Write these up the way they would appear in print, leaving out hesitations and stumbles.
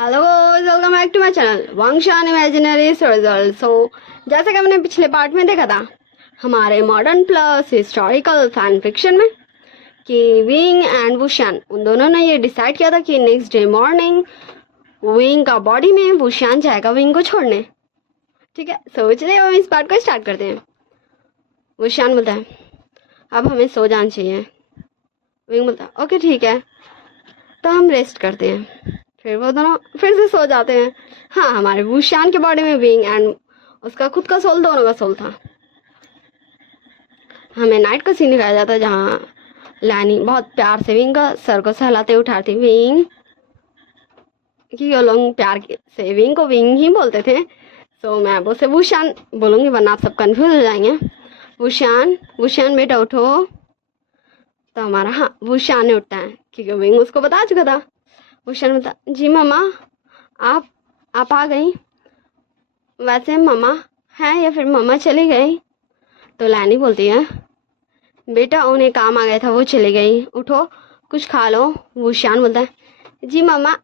Hello, welcome back to my channel Wangshan imaginary result. जैसे कि हमने पिछले पार्ट में देखा था हमारे modern plus historical fan fiction में कि विंग एंड वुशियान उन दोनों ने ये डिसाइड किया था कि नेक्स्ट डे मॉर्निंग विंग का बॉडी में वुशियान जाएगा विंग को छोड़ने। ठीक है, चलिए हम इस पार्ट को स्टार्ट करते हैं। वुशियान बोलता है अब हमें सो जाना चाहिए। विंग बोलता है ओके ठीक है, तो हम रेस्ट करते हैं। फिर वो दोनों फिर से सो जाते हैं। हाँ, हमारे वुशियान के बॉडी में विंग एंड उसका खुद का सोल, दोनों का सोल था। हमें नाइट का सीन दिखाया जाता है जहाँ लैनी बहुत प्यार से विंग का सर को सहलाते उठाती। विंग कि ये लोग प्यार से विंग को विंग ही बोलते थे, तो मैं अब उसे वुशियान बोलूँगी वरना आप सब कंफ्यूज हो जाएंगे। वुशियान, वुशियान बेटा उठो। तो हमारा हाँ वुशियान ने उठता है क्योंकि विंग उसको बता चुका था। वुशियान बोलता जी मम्मा आप आ गई। वैसे मम्मा हैं या फिर मम्मा चली गई? तो लैनी बोलती है बेटा उन्हें काम आ गया था, वो चली गई, उठो कुछ खा लो। वुशियान बोलता है जी मम्मा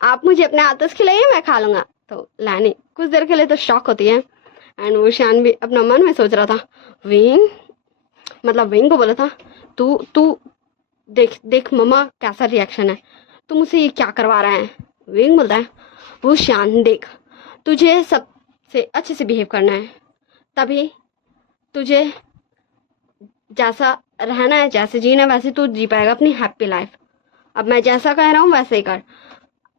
आप मुझे अपने हाथों से खिलाइए, मैं खा लूँगा। तो लैनी कुछ देर के लिए तो शॉक होती है एंड वुशियान भी अपना मन में सोच रहा था विंग विंग को बोला था तू तू देख देख मम्मा कैसा रिएक्शन है, तुम मुझसे ये क्या करवा रहा है। विंग बोलता है वुशियान देख तुझे सबसे अच्छे से बिहेव करना है, तभी तुझे जैसा रहना है, जैसे जीना है वैसे तू जी पाएगा अपनी हैप्पी लाइफ। अब मैं जैसा कह रहा हूँ वैसे ही कर।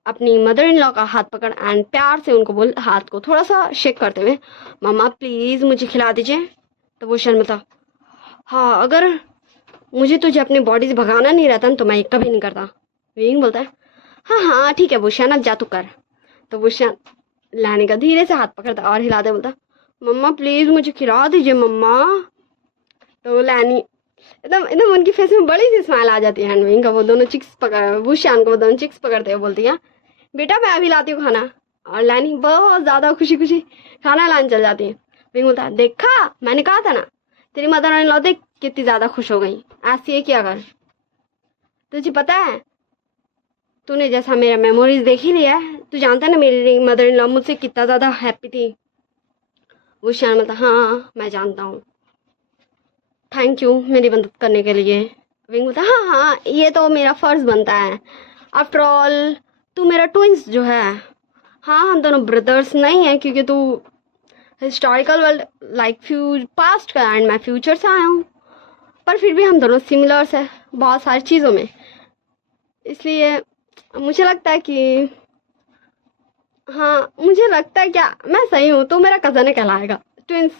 अपनी मदर इन लॉ का हाथ पकड़ एंड प्यार से उनको बोल, हाथ को थोड़ा सा शेक करते हुए मम्मा प्लीज़ मुझे खिला दीजिए। तो वुशियान बोलता हाँ अगर मुझे तुझे अपनी बॉडी से भगाना नहीं रहता तो मैं ये कभी नहीं करता। विंग बोलता है हाँ हाँ ठीक है वुशियान अब जा तू कर। तो वुशियान लैनी का धीरे से हाथ पकड़ता और हिलाते बोलता मम्मा प्लीज़ मुझे खिला दीजिए मम्मा। तो लैनी एकदम एकदम उनकी फेस में बड़ी सी स्माइल आ जाती है। विंग का वो दोनों चिक्स पकड़ वुशियान को वो दोनों चिक्स पकड़ते हुए बोलती है बेटा मैं अभी लाती हूँ खाना। और लैनी बहुत ज़्यादा खुशी खुशी खाना लाने चल जाती है। विंग बोलता है देखा मैंने कहा था ना, तेरी मदर इन लॉ देख कितनी ज़्यादा खुश हो गई, ऐसे ही किया कर। तुझे पता है तूने जैसा मेरा मेमोरीज देख ही लिया है, तू जानता है ना मेरी मदर इन लॉ मुझसे कितना ज़्यादा हैप्पी थी। वुशियान बोलता हाँ मैं जानता हूँ, थैंक यू मेरी मदद करने के लिए। विंग बोलता हाँ हाँ ये तो मेरा फ़र्ज़ बनता है, आफ्टर ऑल तू मेरा ट्विंस जो है। हाँ हम दोनों ब्रदर्स नहीं हैं क्योंकि तू हिस्टोरिकल वर्ल्ड लाइक पास्ट का एंड मैं फ्यूचर से आया हूँ, पर फिर भी हम दोनों सिमिलर्स है बहुत सारी चीज़ों में। इसलिए मुझे लगता है कि हाँ मुझे लगता है क्या मैं सही हूँ तो मेरा कज़न ही कहलाएगा, ट्विंस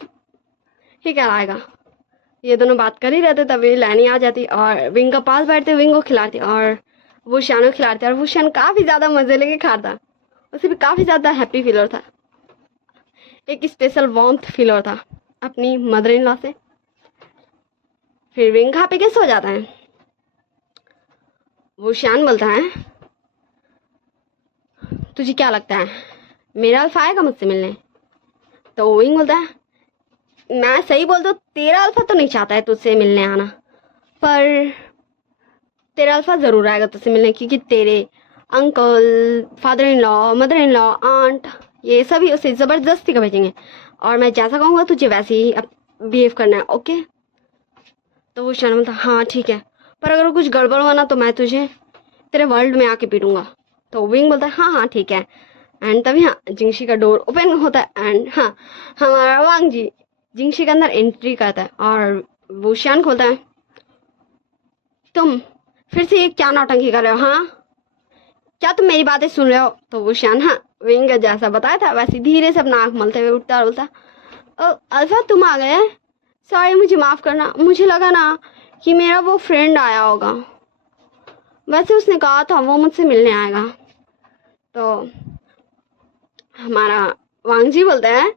ही कहलाएगा। ये दोनों बात कर ही रहते तभी लैनी आ जाती और विंग का पास बैठते विंग को खिलाती और वुशियान को खिलाती और वुशियान काफ़ी ज़्यादा मज़े लेके खाता। उसे भी काफ़ी ज़्यादा हैप्पी फील होता, एक स्पेशल वार्मथ फील होता अपनी मदर इन लॉ से। फिर विंग खा पी के सो जाता है। वुशियान बोलता है तुझे क्या लगता है मेरा अल्फा आएगा मुझसे मिलने? तो विंग बोलता है मैं सही बोलता हूँ तेरा अल्फा तो नहीं चाहता है तुझसे मिलने आना, पर तेरा अल्फा ज़रूर आएगा तुझसे मिलने क्योंकि तेरे uncle, father in law, mother in law, aunt ये सभी उसे ज़बरदस्ती का भेजेंगे और मैं जैसा कहूँगा तुझे वैसे ही अब बिहेव करना है, ओके? तो वो शर्मा था हाँ ठीक है, पर अगर कुछ गड़बड़ हुआ ना तो मैं तुझे तेरे वर्ल्ड में आके पीटूंगा। तो विंग बोलता है हाँ हाँ ठीक है। एंड तभी हाँ जिंगशी का डोर ओपन होता है एंड हाँ हमारा वांग जी जिंगशी के अंदर एंट्री करता है और वुशियान खोलता है तुम फिर से ये क्या नौटंकी कर रहे हो? हाँ क्या तुम मेरी बातें सुन रहे हो? तो वुशियान हाँ विंग जैसा बताया था वैसे धीरे से अपना आँख मलते हुए उठता और बोलता अल्फा तुम आ गए, सॉरी मुझे माफ़ करना, मुझे लगा ना कि मेरा वो फ्रेंड आया होगा, वैसे उसने कहा था वो मुझसे मिलने आएगा। तो हमारा वांग जी बोलता है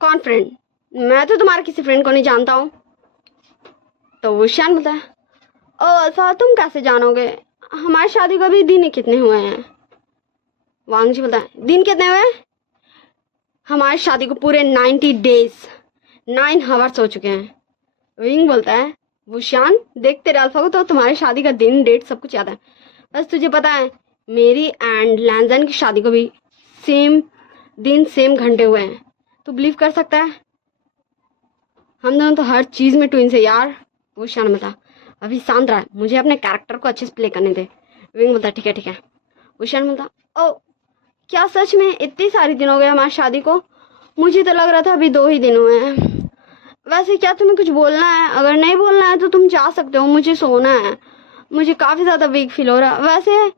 कौन फ्रेंड? मैं तो तुम्हारे किसी फ्रेंड को नहीं जानता हूँ। तो वुशियान बोलता है ओ अल्फा तुम कैसे जानोगे, हमारी शादी को अभी दिन कितने हुए हैं? वांग जी बोलता है दिन कितने हुए? हमारी शादी को पूरे 90 डेज 9 आवर्स हो चुके हैं। विंग बोलता है वुशियान देख तेरे अल्फा को तो तुम्हारी शादी का दिन डेट सब कुछ याद है, बस तुझे पता है मेरी एंड लैंजन की शादी को भी सेम दिन सेम घंटे हुए हैं। तू बिलीव कर सकता है? हम दोनों तो हर चीज़ में ट्विंस है यार। वो शान बता, अभी शांत रहा, मुझे अपने कैरेक्टर को अच्छे से प्ले करने दे। विंग बोलता ठीक है ठीक है। वो शान बोलता ओ क्या सच में इतनी सारी दिन हो गए हमारी शादी को? मुझे तो लग रहा था अभी 2 ही दिन हुए हैं। वैसे क्या तुम्हें कुछ बोलना है? अगर नहीं बोलना है तो तुम जा सकते हो, मुझे सोना है, मुझे काफ़ी ज़्यादा वीक फील हो रहा है। वैसे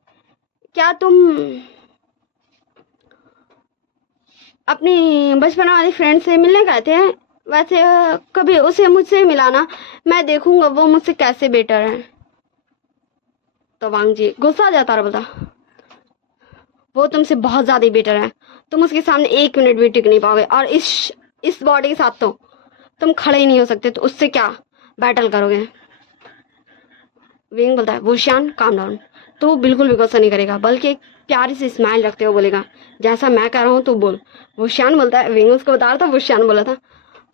क्या तुम अपनी बचपन वाली फ्रेंड से मिलने गए थे? वैसे कभी उसे मुझसे मिलाना, मैं देखूंगा वो मुझसे कैसे बेटर है। तो वांग जी गुस्सा आ जाता रहा, बोलता वो तुमसे बहुत ज़्यादा ही बेटर है, तुम उसके सामने 1 मिनट भी टिक नहीं पाओगे, और इस बॉडी के साथ तो तुम खड़े ही नहीं हो सकते, तो उससे क्या बैटल करोगे? विंग बोलता है वुशियान काम डाउन, तू बिल्कुल भी गुस्सा नहीं करेगा, बल्कि एक प्यारी सी स्माइल रखते हुए बोलेगा जैसा मैं कह रहा हूँ तू बोल। वुशियान बोलता है, विंग उसको बता रहा था, वुशियान बोला था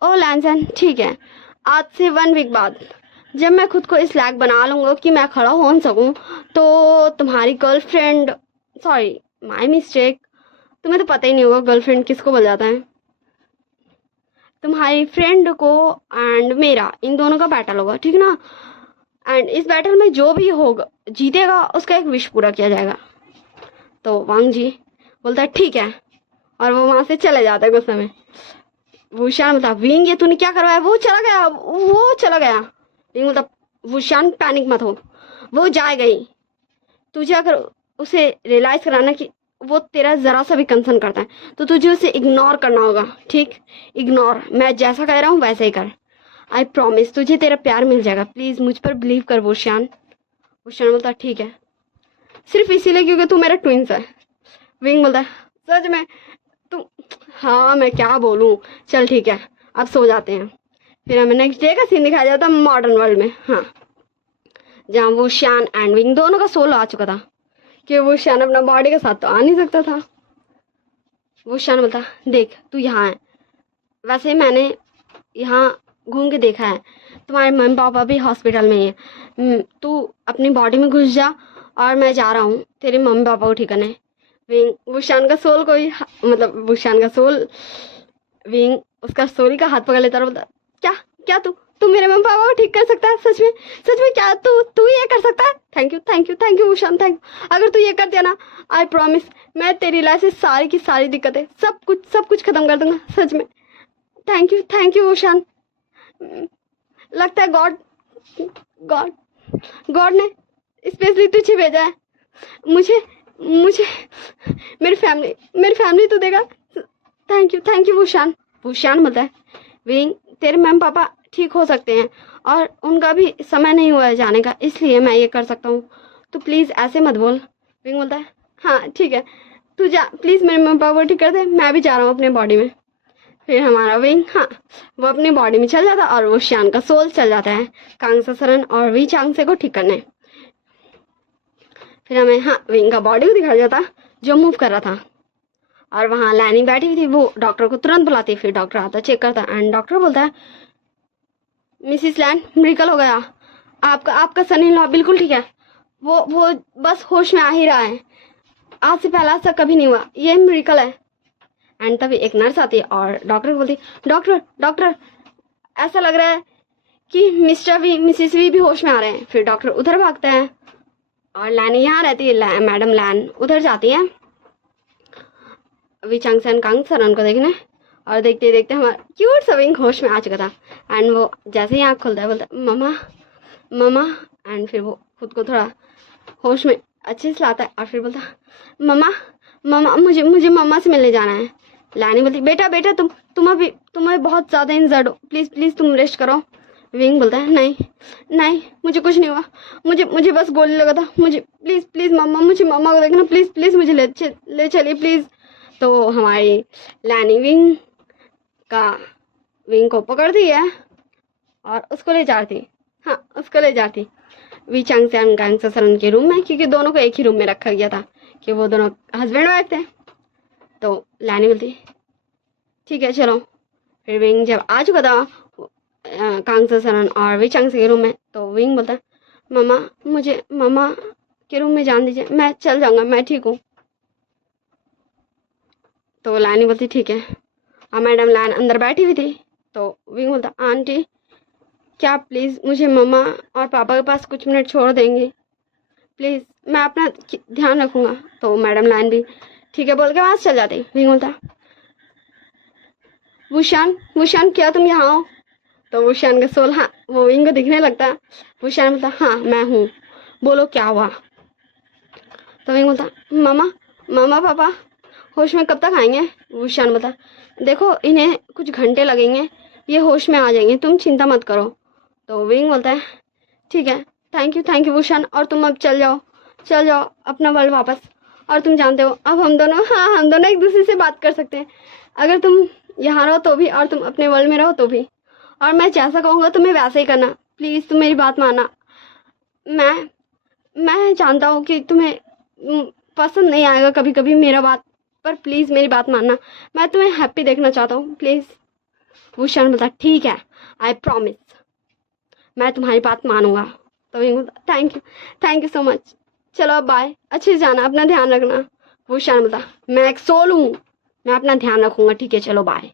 ओ लैंसन ठीक है, आज से 1 वीक बाद जब मैं खुद को इस लायक बना लूँगा कि मैं खड़ा हो सकूँ, तो तुम्हारी गर्लफ्रेंड, सॉरी माय मिस्टेक, तुम्हें तो पता ही नहीं होगा गर्लफ्रेंड किसको बोला जाता है, तुम्हारी फ्रेंड को एंड मेरा, इन दोनों का बैटल होगा, ठीक ना? एंड इस बैटल में जो भी होगा जीतेगा उसका एक विश पूरा किया जाएगा। तो वांग जी बोलता है ठीक है, और वो वहाँ से चले जाता है गुस्से में। वुशियान बोलता विंग ये तूने क्या करवाया? वो चला गया, वो चला गया। विंग बोलता वुशियान पैनिक मत हो, वो जाएगा ही, तुझे अगर उसे रियलाइज कराना कि वो तेरा ज़रा सा भी कंसर्न करता है तो तुझे उसे इग्नोर करना होगा, ठीक? इग्नोर, मैं जैसा कह रहा हूँ वैसा ही कर, आई प्रॉमिस तुझे तेरा प्यार मिल जाएगा, प्लीज़ मुझ पर बिलीव कर वुशियान। वुशियान बोलता ठीक है, सिर्फ इसीलिए क्योंकि तू मेरा ट्विंस है। विंग बोलता है सच में? तू, हाँ मैं क्या बोलूँ, चल ठीक है अब सो जाते हैं। फिर हमें नेक्स्ट डे का सीन दिखाया जाता है मॉडर्न वर्ल्ड में, हाँ, जहाँ वुशियान एंड विंग दोनों का सोल आ चुका था कि वुशियान अपना बॉडी के साथ तो आ नहीं सकता था। वुशियान बोलता देख तू यहाँ है, वैसे मैंने यहाँ घूम के देखा है, तुम्हारे मम्मी पापा भी हॉस्पिटल में ही है, तू अपनी बॉडी में घुस जा और मैं जा रहा हूँ तेरे मम्मी पापा को ठीक करने। विंग वुशियान का सोल कोई, मतलब वुशियान का सोल, विंग उसका सोल का हाथ पकड़ लेता और बोलता क्या क्या तू मेरे मम्मी पापा को ठीक कर सकता है? सच में क्या तू ये कर सकता है? Thank you Wuxian, thank you. अगर तू ये कर दिया ना, आई प्रॉमिस मैं तेरी लाइफ से सारी की सारी दिक्कतें सब कुछ खत्म कर दूंगा, सच में। Thank you Wuxian. लगता है गॉड ने स्पेशली तुझे भेजा है, मुझे मेरी फैमिली तो देगा। Thank you वुशियान। वुशियान बोलता है विंग तेरे मम्मी पापा ठीक हो सकते हैं और उनका भी समय नहीं हुआ है जाने का, इसलिए मैं ये कर सकता हूँ, तो प्लीज़ ऐसे मत बोल। विंग बोलता है हाँ ठीक है, तू जा प्लीज़, मेरे मम्मी पापा को ठीक कर दे, मैं भी जा रहा हूँ अपने बॉडी में। फिर हमारा विंग, हाँ, वो अपनी बॉडी में चल जाता और वुशियान का सोल चल जाता है कांगसा सरन और वी चांगसे को ठीक करने। फिर हमें, हाँ, विंग का बॉडी को दिखाया जाता जो मूव कर रहा था, और वहाँ लैनी बैठी हुई थी, वो डॉक्टर को तुरंत बुलाती। फिर डॉक्टर आता चेक करता एंड डॉक्टर बोलता है मिसिस लैन मिरेकल हो गया, आपका सन इन लॉ बिल्कुल ठीक है, वो बस होश में आ ही रहा है, आज से पहला ऐसा कभी नहीं हुआ, ये मिरेकल है। एंड तभी एक नर्स आती है और डॉक्टर को बोलती डॉक्टर ऐसा लग रहा है कि मिस्टर वी मिसिस वी भी होश में आ रहे हैं। फिर डॉक्टर उधर भागते हैं और लैन यहाँ रहती है, मैडम लैन उधर जाती है वी चांगसन कांग सरन को देखने, और देखते देखते हमारा क्यूट सा विंग होश में आ चुका था। एंड वो जैसे ही आँख खुलता है बोलता है ममा, एंड फिर वो खुद को थोड़ा होश में अच्छे से लाता है और फिर बोलता ममा मुझे मम्मा से मिलने जाना है। लैनी बोलती बेटा तुम अभी बहुत ज़्यादा इंजर्ड हो, प्लीज़ तुम रेस्ट करो। विंग बोलता है नहीं मुझे कुछ नहीं हुआ, मुझे बस गोली लगा था, मुझे प्लीज़ मम्मा, मुझे मम्मा को देखना, प्लीज़ मुझे ले चलिए प्लीज़। तो हमारी लैनी विंग को पकड़ती है और उसको ले जाती वी चांगसन कांगसा सरन के रूम में, क्योंकि दोनों को एक ही रूम में रखा गया था कि वो दोनों हस्बैंड वाइफ थे। तो लैनी बोलती ठीक है चलो। फिर विंग जब आ चुका था कांगसा सरन और वी चांगसे के रूम में, तो विंग बोलता है मम्मा के रूम में जान दीजिए, मैं चल जाऊंगा, मैं ठीक हूँ। तो लानी बोलती ठीक है। और मैडम लान अंदर बैठी हुई थी। तो विंग बोलता आंटी क्या प्लीज़ मुझे मम्मा और पापा के पास कुछ मिनट छोड़ देंगे प्लीज़, मैं अपना ध्यान रखूँगा। तो मैडम लाइन भी ठीक है बोल के वहाँ से चल जाते। विंग बोलता वुशान वुशान क्या तुम यहाँ हो? तो वुशान का सोल हाँ वो विंग को दिखने लगता। वुशान बोलता हाँ मैं हूँ, बोलो क्या हुआ? तो विंग बोलता मम्मा मम्मा पापा होश में कब तक आएंगे? वुशान बोलता देखो इन्हें कुछ घंटे लगेंगे, ये होश में आ जाएंगे, तुम चिंता मत करो। तो विंग बोलता है ठीक है थैंक यू वुशान, और तुम अब चल जाओ अपना वर्ल्ड वापस। और तुम जानते हो अब हम दोनों एक दूसरे से बात कर सकते हैं, अगर तुम यहाँ रहो तो भी और तुम अपने वर्ल्ड में रहो तो भी, और मैं जैसा कहूँगा तुम्हें वैसा ही करना, प्लीज़ तुम मेरी बात मानना। मैं जानता हूँ कि तुम्हें पसंद नहीं आएगा कभी कभी मेरा बात, पर प्लीज़ मेरी बात मानना, मैं तुम्हें हैप्पी देखना चाहता हूँ प्लीज़। वुशान बोलता ठीक है आई प्रॉमिस, मैं तुम्हारी बात मानूंगा। तो विंग बोलता थैंक यू सो मच, चलो अब बाय, अच्छे से जाना, अपना ध्यान रखना। वुशान बोलता मैं एक सोल हूँ, मैं अपना ध्यान रखूंगा, ठीक है चलो बाय।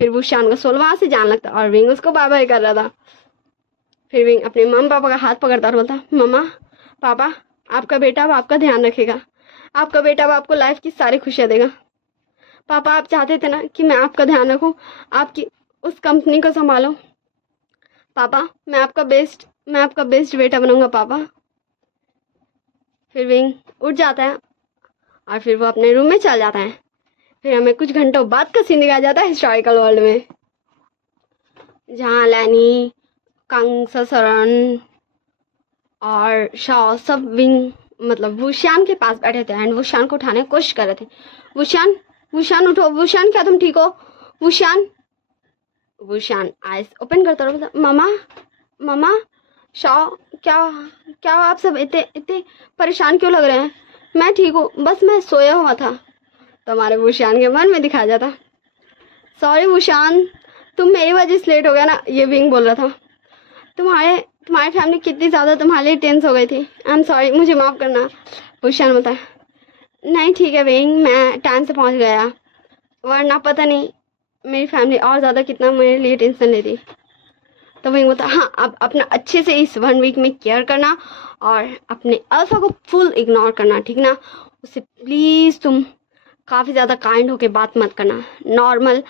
फिर वुशान का सोल वहाँ से जान लगता और विंग उसको बाय बाय कर रहा था। फिर विंग अपने मम्मी पापा का हाथ पकड़ता और बोलता मम्मा पापा आपका बेटा अब आपका ध्यान रखेगा, आपका बेटा अब आपको लाइफ की सारी खुशियाँ देगा। पापा आप चाहते थे ना कि मैं आपका ध्यान रखूं, आपकी उस कंपनी को संभालो। पापा मैं आपका बेस्ट बेटा बनूंगा पापा। फिर विंग उठ जाता है और फिर वो अपने रूम में चल जाता है। फिर हमें कुछ घंटों बाद का सीन दिखाया जाता है हिस्टोरिकल वर्ल्ड में, जहाँ लैनी कांगसरन और शॉ सब विंग मतलब वुशान के पास बैठे थे एंड वुशान को उठाने की कोशिश कर रहे थे। वुशान उठो, वुशान क्या तुम ठीक हो? वुशान आइज ओपन करता रहो, मम्मा शॉ क्या आप सब इतने परेशान क्यों लग रहे हैं? मैं ठीक हूँ, बस मैं सोया हुआ था। तो हमारे वुशान के मन में दिखाया जाता सॉरी वुशान तुम मेरी वजह से लेट हो गया ना, ये विंग बोल रहा था। तुम्हारी फैमिली कितनी ज़्यादा तुम्हारे लिए टेंस हो गई थी, आई एम सॉरी, मुझे माफ़ करना। वुशान बोलता है नहीं ठीक है विंग, मैं टाइम से पहुंच गया, वरना पता नहीं मेरी फैमिली और ज़्यादा कितना मेरे लिए टेंशन लेती। तो विंग बोलता हाँ अब अपना अच्छे से इस 1 वीक में केयर करना और अपने अल्फा को फुल इग्नोर करना, ठीक ना? उससे प्लीज़ तुम काफ़ी ज़्यादा काइंड होके बात मत करना, नॉर्मल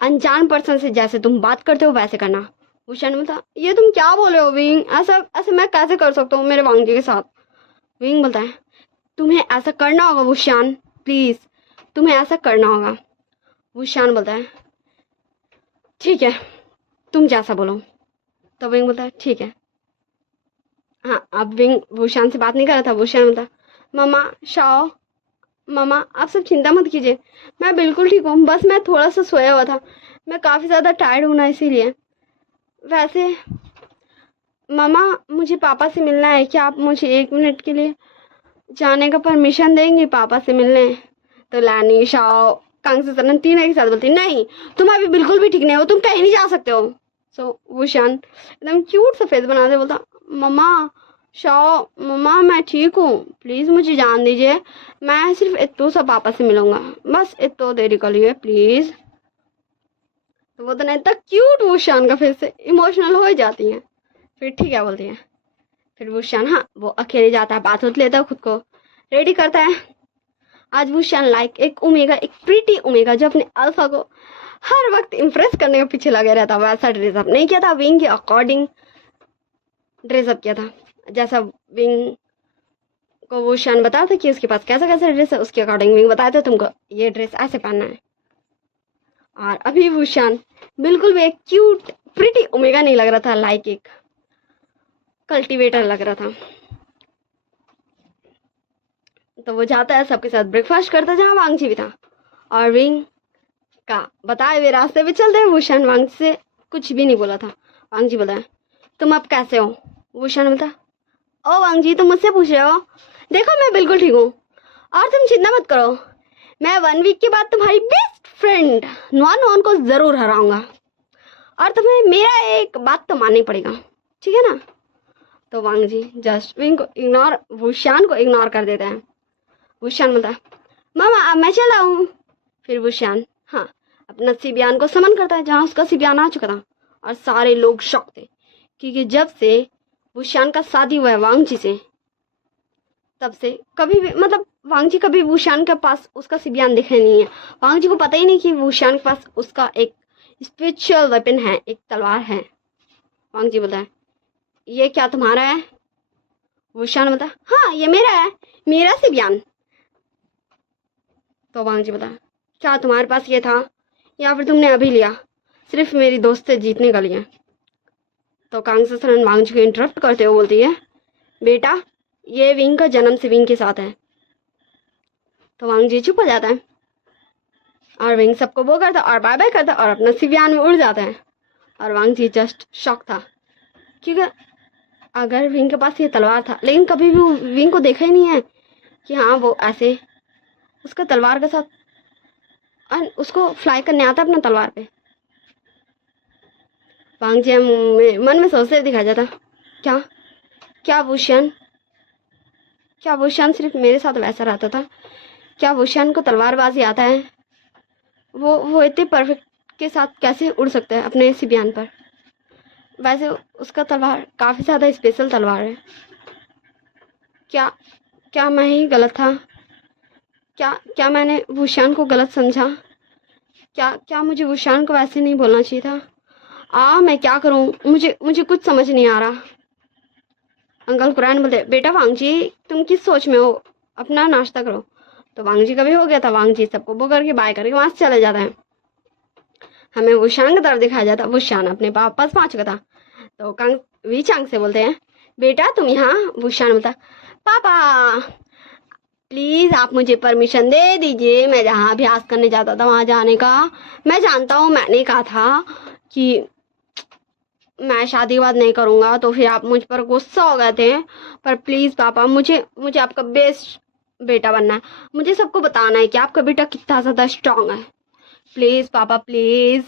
अनजान पर्सन से जैसे तुम बात करते हो वैसे करना। वुशान बोलता ये तुम क्या बोल रहे हो विंग, ऐसा मैं कैसे कर सकता हूँ मेरे वांग जी के साथ? विंग बोलता है तुम्हें ऐसा करना होगा वुशान, प्लीज़ तुम्हें ऐसा करना होगा। वुशान बोलता है ठीक है तुम जैसा बोलो। तो विंग बोलता है ठीक है। हाँ अब विंग वुशान से बात नहीं कर रहा था। वुशान बोलता मम्मा आप सब चिंता मत कीजिए, मैं बिल्कुल ठीक हूँ, बस मैं थोड़ा सा सोया हुआ था, मैं काफ़ी ज़्यादा टायर्ड हूँ ना इसीलिए। वैसे मम्मा मुझे पापा से मिलना है, क्या आप मुझे 1 मिनट के लिए जाने का परमिशन देंगे पापा से मिलने? तो लैनी शाओ कांगसरन तीनों एक साथ बोलती नहीं तुम अभी बिल्कुल भी ठीक नहीं हो, तुम कहीं नहीं जा सकते हो। सो वुशान एकदम क्यूट सा फेस बनाते बोलता मम्मा मैं ठीक हूँ, प्लीज़ मुझे जान दीजिए, मैं सिर्फ इतने सा पापा से मिलूंगा, बस इतने देरी कर लिए प्लीज़। तो वो तो नहीं इतना क्यूट वुशान का फेस से इमोशनल हो ही जाती हैं। फिर ठीक है बोलती है। फिर वुशान हाँ वो अकेले जाता है, बात लेता है, खुद को रेडी करता है। आज वुशान लाइक एक प्रीटी ओमेगा जो अपने अल्फा को हर वक्त इम्प्रेस करने के पीछे लगे रहता, वैसा ड्रेसअप नहीं किया था, विंग के अकॉर्डिंग ड्रेसअप किया था। जैसा विंग को वुशान बताया था कि उसके पास कैसा कैसा ड्रेस है, उसके अकॉर्डिंग विंग बताया था तुमको ये ड्रेस ऐसे पहनना है। और अभी वुशान बिल्कुल भी एक क्यूट प्रीटी ओमेगा नहीं लग रहा था, लाइक एक कल्टीवेटर लग रहा था। तो वो जाता है सबके साथ ब्रेकफास्ट करता जहाँ वांगजी भी था, और विंग का बताए हुए रास्ते पे चलते हैं। वुशान वांग से कुछ भी नहीं बोला था। वांगजी बोला है तुम अब कैसे हो? वुशान बोलता ओ वांगजी तुम मुझसे पूछ रहे हो, देखो मैं बिल्कुल ठीक हूँ और तुम चिंता मत करो, मैं 1 वीक के बाद तुम्हारी बेस्ट फ्रेंड नॉन को ज़रूर हराऊंगा, और तुम्हें मेरा एक बात तो माननी पड़ेगा, ठीक है ना? तो वांग जी जस्ट विंग को इग्नोर, वुशियान को इग्नोर कर देते हैं। वुशियान बोलता है मामा अब मैं चला हूँ। फिर वुशियान हाँ अपना सिबियान को समन करता है जहाँ उसका सिबियान आ चुका था। और सारे लोग शॉक थे क्योंकि जब से वुशियान का शादी हुआ है वांग जी से, तब से कभी भी मतलब वांग जी कभी वुशियान के पास उसका सिबियान दिखे नहीं है। वांग जी को पता ही नहीं कि वुशियान के पास उसका एक स्पिरिचुअल वेपन है, एक तलवार है। वांग जी बोलता है ये क्या तुम्हारा है? वुशियान बोलता है हाँ ये मेरा है, मेरा सिबियान। तो वांग जी बोलता है क्या तुम्हारे पास ये था या फिर तुमने अभी लिया, सिर्फ मेरी दोस्त से जीतने का लिए? तो कांग ससुरन वांग जी को इंटरप्ट करते हुए बोलती है बेटा ये विंग का जन्म से विंग के साथ है। तो वांग जी चुप हो जाता है और विंग सबको वो करता और बाय बाय करता और अपना सिबियान में उड़ जाता है। और वांग जी जस्ट शॉक था क्योंकि अगर विंग के पास ये तलवार था, लेकिन कभी भी विंग को देखा ही नहीं है कि हाँ वो ऐसे उसका तलवार के साथ उसको फ्लाई करने आता अपना तलवार पे। वांग जी मन में सोचते दिखा जाता क्या क्या वुशियान सिर्फ मेरे साथ वैसा रहता था? क्या वुशियान को तलवारबाजी आता है? वो इतने परफेक्ट के साथ कैसे उड़ सकता है अपने सिबियान पर? वैसे उसका तलवार काफ़ी ज़्यादा स्पेशल तलवार है। क्या मैं ही गलत था? क्या मैंने वुशियान को गलत समझा? क्या मुझे वुशियान को वैसे नहीं बोलना चाहिए था? मैं क्या करूं? मुझे कुछ समझ नहीं आ रहा। अंकल कुरान बोलते बेटा वांग जी तुम किस सोच में हो, अपना नाश्ता करो। तो वांग जी का भी हो गया था। वांग जी सबको वो करके बाय करके वहां से चले जाता है। हमें वुशियान की तरफ दिखाया जाता। वुशियान अपने पास पहुंच चुका था। तो कांग वीचांग से बोलते हैं बेटा तुम यहाँ? वुशियान बोलता पापा प्लीज आप मुझे परमिशन दे दीजिए, मैं जहाँ अभ्यास करने जाता था वहां जाने का। मैं जानता हूँ मैंने कहा था कि मैं शादी के बाद नहीं करूंगा, तो फिर आप मुझ पर गुस्सा हो गए थे, पर प्लीज पापा मुझे आपका बेस्ट बेटा बनना है। मुझे सबको बताना है कि आपका बेटा कितना ज्यादा स्ट्रांग है। प्लीज पापा प्लीज।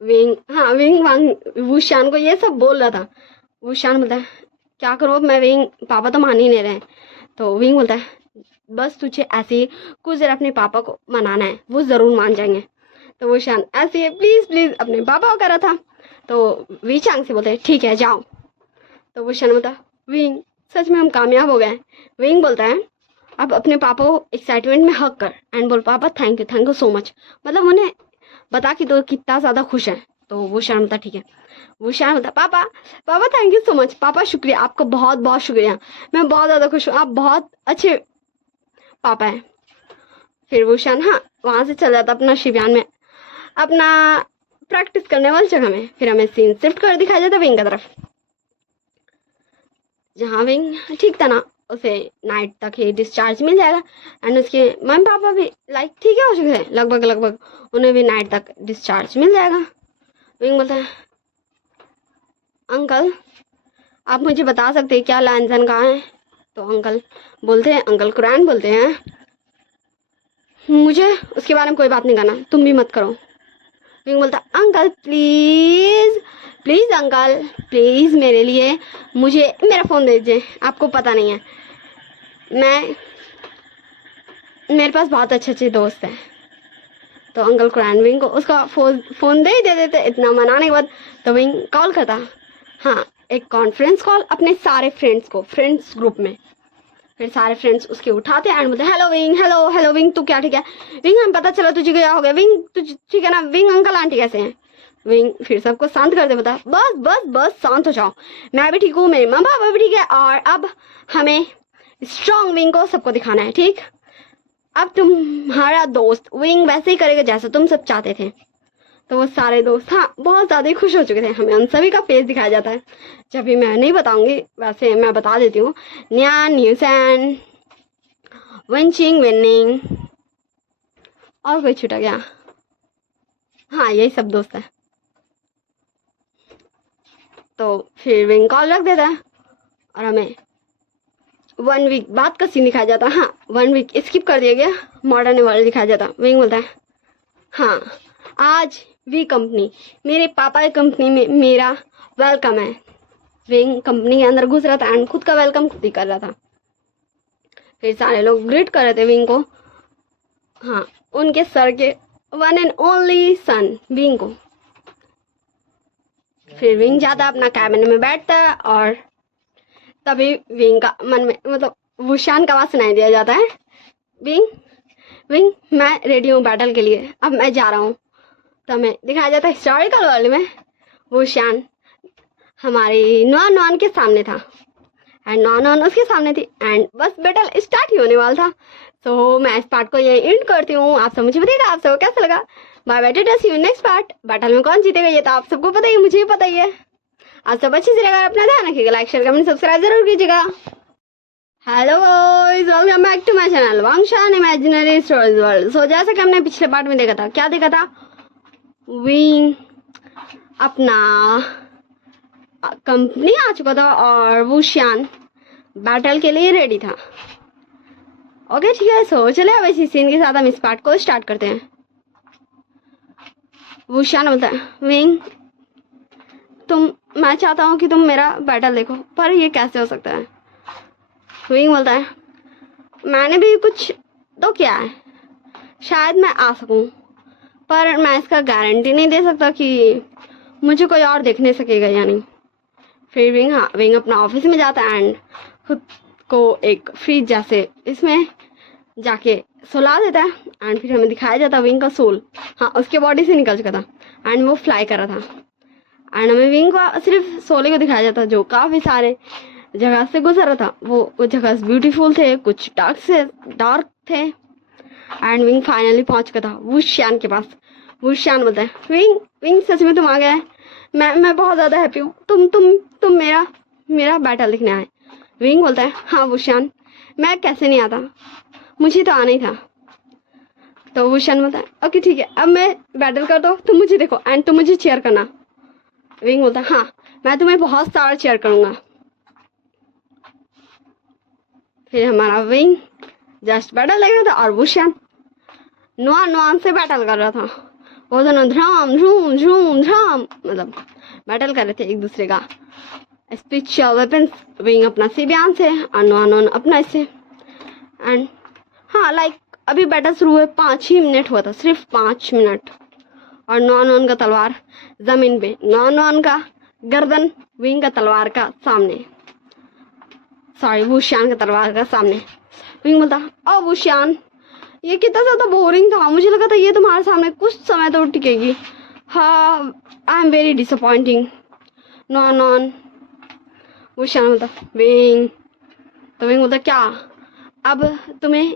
विंग वांग वुशियान को ये सब बोल रहा था। वुशियान बोलता है क्या करूँ अब मैं? विंग पापा तो मान ही नहीं रहे। तो विंग बोलता है बस तुझे ऐसे ही कुछ देर अपने पापा को मनाना है, वो जरूर मान जाएंगे। तो वुशियान ऐसे प्लीज प्लीज अपने पापा को कह रहा था। तो वीचांग से बोलते हैं ठीक है जाओ। तो वुशियान बोलता विंग सच में हम कामयाब हो गए। विंग बोलता है अब अपने पापा को एक्साइटमेंट में हक कर एंड बोल पापा थैंक यू सो मच, मतलब उन्हें बता कि तो कितना ज्यादा खुश है। तो वुशियान बोलता ठीक है। वुशियान बोलता पापा थैंक यू सो मच, पापा शुक्रिया, आपका बहुत बहुत शुक्रिया, मैं बहुत ज्यादा खुश हूँ, आप बहुत अच्छे पापा है। फिर वुशियान वहां से चल जाता अपना शिबियान में, अपना प्रैक्टिस करने वाली जगह में। फिर हमें सीन शिफ्ट कर दिखाया जाता विंग की तरफ, जहाँ विंग ठीक था ना, उसे नाइट तक ही डिस्चार्ज मिल जाएगा एंड उसके मम्मी पापा भी लाइक ठीक है हो चुके हैं लगभग, उन्हें भी नाइट तक डिस्चार्ज मिल जाएगा। विंग बोलता है अंकल आप मुझे बता सकते हैं क्या लैंसन कहाँ है? तो अंकल कुरान बोलते हैं मुझे उसके बारे में कोई बात नहीं करना, तुम भी मत करो। विंग बोलता अंकल प्लीज अंकल प्लीज मेरे लिए मुझे मेरा फ़ोन दे दीजिए, आपको पता नहीं है मेरे पास बहुत अच्छे दोस्त हैं। तो अंकल कुरान विंग को उसका फ़ोन दे देते। इतना मनाने के बाद तो विंग कॉल करता एक कॉन्फ्रेंस कॉल अपने सारे फ्रेंड्स को, फ्रेंड्स ग्रुप में। फिर सारे फ्रेंड्स उसके उठाते एंड बोलते हेलो विंग तू क्या ठीक है? विंग हमें पता चला तुझे क्या हो गया, विंग तुझे ठीक है ना? विंग अंकल आंटी कैसे हैं? विंग फिर सबको शांत कर दे, बता बस शांत हो जाओ, मैं भी ठीक हूँ, मेरे माँ बाप भी ठीक है, और अब हमें स्ट्रॉन्ग विंग को सबको दिखाना है। ठीक, अब तुम्हारा दोस्त विंग वैसे ही करेगा जैसा तुम सब चाहते थे। तो वो सारे दोस्त बहुत ज़्यादा ही खुश हो चुके थे। हमें उन सभी का फेस दिखाया जाता है, जब भी मैं नहीं बताऊंगी, वैसे मैं बता देती हूँ। न्यान न्यूसन वंचिंग विनिंग और कोई छूटा गया, यही सब दोस्त है। तो फिर विंग कॉल रख देता है और हमें 1 वीक बाद का सीन दिखाया जाता। 1 वीक स्किप कर दिया गया, मॉडर्न वर्ल्ड दिखाया जाता। विंग बोलता है आज वी कंपनी, मेरे पापा की कंपनी में मेरा वेलकम है। विंग कंपनी के अंदर घुस रहा था एंड खुद का वेलकम खुद ही कर रहा था। फिर सारे लोग ग्रीट कर रहे थे विंग को, हाँ उनके सर के one and only son wing को। फिर विंग जाता है अपना कैबिन में बैठता है और तभी विंग का मन में मतलब वुशान का आवाज सुनाई दिया जाता है, विंग विंग मैं रेडी हूँ बैटल के लिए, अब मैं जा रहा हूँ। तो हमें दिखाया जाता है हिस्टोरिकल वर्ल्ड में वुशान हमारी नॉन के सामने था एंड नॉन उसके सामने थी एंड बस बैटल स्टार्ट ही होने वाला था। तो मैं इस पार्ट को ये एंड करती हूँ। आप सब मुझे बताइएगा आप सबको कैसा लगा। Bye bye, tata see you next part. Battle में कौन जीतेगा ये तो आप सबको पता ही, मुझे भी पता ही है। आप सब अच्छे से रहेगा, अपना ध्यान रखिएगा, लाइक शेयर कमेंट सब्सक्राइब जरूर कीजिएगा। Hello guys, welcome back to my channel Wangshan imaginary stories world. So जैसा कि हमने पिछले पार्ट में देखा था, क्या देखा था, विंग अपना कंपनी आ चुका था और वुशियान बैटल के लिए रेडी था। ओके ठीक है, सो चले अब इसी सीन के साथ हम इस पार्ट को स्टार्ट करते हैं। वुशियान बोलता है, विंग मैं चाहता हूँ कि तुम मेरा बैटल देखो, पर ये कैसे हो सकता है। विंग बोलता है, मैंने भी कुछ तो किया है, शायद मैं आ सकूं, पर मैं इसका गारंटी नहीं दे सकता कि मुझे कोई और देख नहीं सकेगा या नहीं। फिर विंग अपना ऑफिस में जाता है एंड खुद को एक फ्रीज जैसे इसमें जाके सुला देता है एंड फिर हमें दिखाया जाता है विंग का सोल, हाँ उसके बॉडी से निकल चुका था एंड वो फ्लाई कर रहा था एंड हमें विंग का सिर्फ सोले को दिखाया जाता जो काफ़ी सारे जगह से गुजर रहा था। वो जगह ब्यूटीफुल थे, कुछ डार्क थे एंड विंग फाइनली पहुंच चुका था वुशियान के पास। वुशियान बोलता है, विंग सच में तुम आ गए, मैं बहुत ज़्यादा हैप्पी हूँ, तुम मेरा बैटल देखने आए। विंग बोलता है, हाँ वुशियान, मैं कैसे नहीं आता, मुझे तो आना ही था। तो वुशियान बोलता है, ओके ठीक है, अब मैं बैटल कर दो, तुम मुझे देखो एंड तुम मुझे चेयर करना। विंग बोलता है, हाँ मैं तुम्हें बहुत सारा चेयर करूँगा। फिर हमारा विंग जस्ट बैटल लग रहा था और वुशियान नॉन से बैटल कर रहा था। वो दोनों ध्राम झूम झूम ध्राम मतलब बैटल कर रहे थे एक दूसरे का स्पेशल वेपन्स। विंग अपना सीबियान से और नॉन अपना इससे एंड हाँ लाइक अभी बैटल शुरू हुए 5 ही मिनट हुआ था, सिर्फ 5 मिनट, और नॉन का तलवार जमीन पे, नॉन का गर्दन विंग का तलवार का सामने, सॉरी वुशियान का तलवार का सामने। विंग बोलता, ओ वुशियान ये कितना ज़्यादा बोरिंग था, मुझे लगा था ये तुम्हारे सामने कुछ समय तो टिकेगी। हाँ आई एम वेरी डिसअपॉइंटिंग। नॉन वुशियान बोलता, विंग। तो विंग बोलता, क्या अब तुम्हें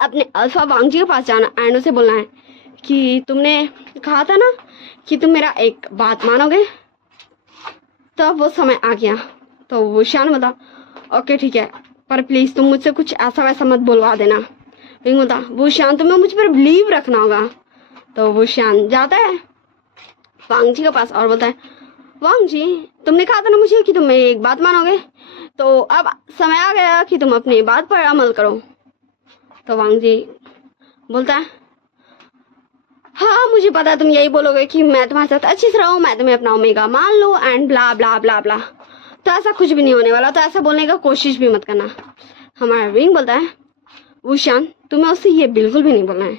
अपने अल्फा वांगजी के पास जाना एंड उसे बोलना है कि तुमने कहा था ना कि तुम मेरा एक बात मानोगे, तो अब वो समय आ गया। तो वुशियान बोलता, ओके ठीक है, पर प्लीज़ तुम मुझसे कुछ ऐसा वैसा मत बोलवा देना। विंग बोलता, वुशियान तुम्हें मुझ पर बिलीव रखना होगा। तो वुशियान जाता है वांगजी के पास और बोलता है, वांगजी तुमने कहा था ना मुझे कि तुम मेरी एक बात मानोगे, तो अब समय आ गया कि तुम अपनी बात पर अमल करो। तो वांगजी बोलता है, हाँ मुझे पता है तुम यही बोलोगे कि मैं तुम्हारे साथ अच्छी से रहूं, मैं तुम्हें अपना ओमेगा मान लूं एंड ब्ला ब्ला ब्ला ब्ला, तो ऐसा कुछ भी नहीं होने वाला, तो ऐसा बोलने का कोशिश भी मत करना। हमारा विंग बोलता है, वुशियान तुम्हें उससे ये बिल्कुल भी नहीं बोलना है।